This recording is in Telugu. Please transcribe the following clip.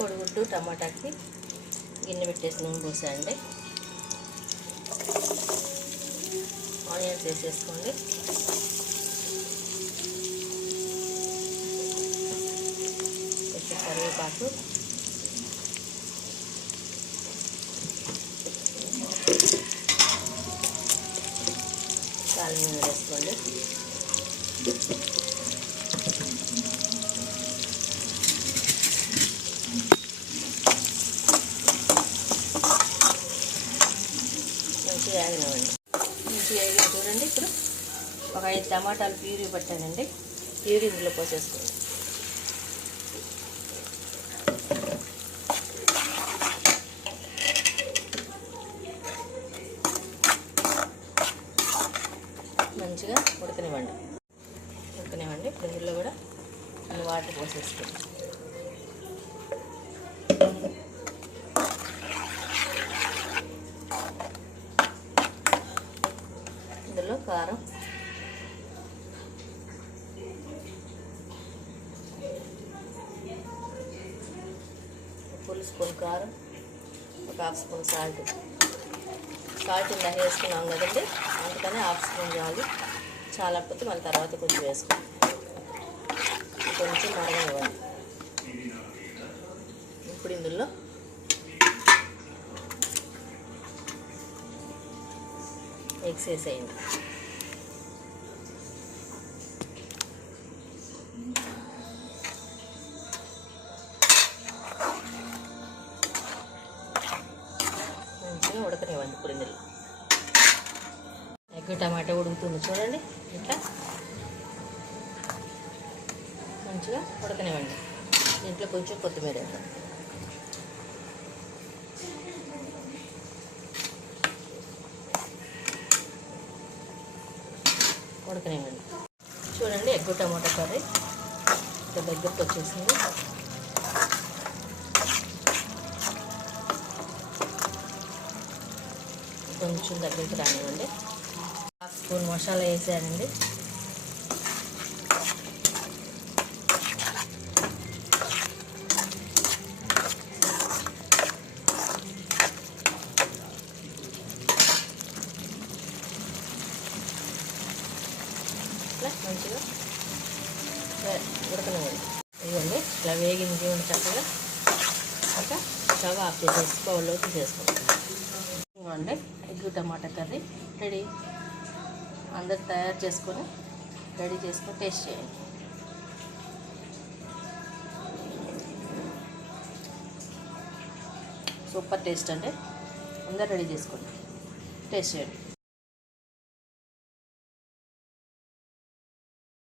కోడిగుడ్డు టమాటాకి గిన్నె పెట్టేసి నూనె పోసాయండి. ఆనియన్స్ వేసేసుకోండి. కొంచెం కరివేపాకు, కాలు నూనె వేసుకోండి. మంచిగా వేగనివ్వండి. మంచిగా వేగి చూడండి. ఇప్పుడు ఒక 5 టమాటాలు ప్యూరీ పట్టానండి. ప్యూరీ ఇందులో పోసేసుకోండి. మంచిగా ఉడకనివ్వండి. ఇప్పుడు ఇందులో కూడా కొన్ని వాటర్ పోసేసుకోండి. ఇందులో కారం, ఫుల్ స్పూన్ కారం, ఒక 1/2 స్పూన్ సాల్ట్ ఇందాక వేసుకున్నాం కదండి, అందుకని 1/2 స్పూన్ చాలు. చాలకపోతే మళ్ళీ తర్వాత కొంచెం వేసుకోండి. కొంచెం మరగనివ్వండి. ఇప్పుడు ఇందులో ఎగ్స్ వేసేయండి. మంచిగా ఉడకనివ్వండి. ఇప్పుడు ఇందులో ఎగ్ టమాటా ఉడుకుతుంది చూడండి. ఇట్లా మంచిగా ఉడకనివ్వండి. దీంట్లో కొంచెం కొత్తిమీర వేద్దాం. ఉడకనివ్వండి. చూడండి ఎగ్ టమాటా కర్రీ ఇంకా దగ్గరకు వచ్చేసింది. కొంచెం దగ్గరికి రానివ్వండి. 1/2 స్పూన్ మసాలా వేసానండి. ఇట్లా మంచిగా ఉడకనివ్వండి. ఇవ్వండి ఇట్లా వేగింది చూడండి చక్కగా. ఇంకా స్టవ్ ఆఫ్ చేసేసి బౌల్లో తీసేసుకోండి. ఇవ్వండి ఎగ్ టమాటా కర్రీ రెడీ. అందరు తయారు చేసుకొని రెడీ చేసుకొని టేస్ట్ చేయండి. సూపర్ టేస్ట్ అండి. అందరు రెడీ చేసుకోండి, టేస్ట్ చేయండి.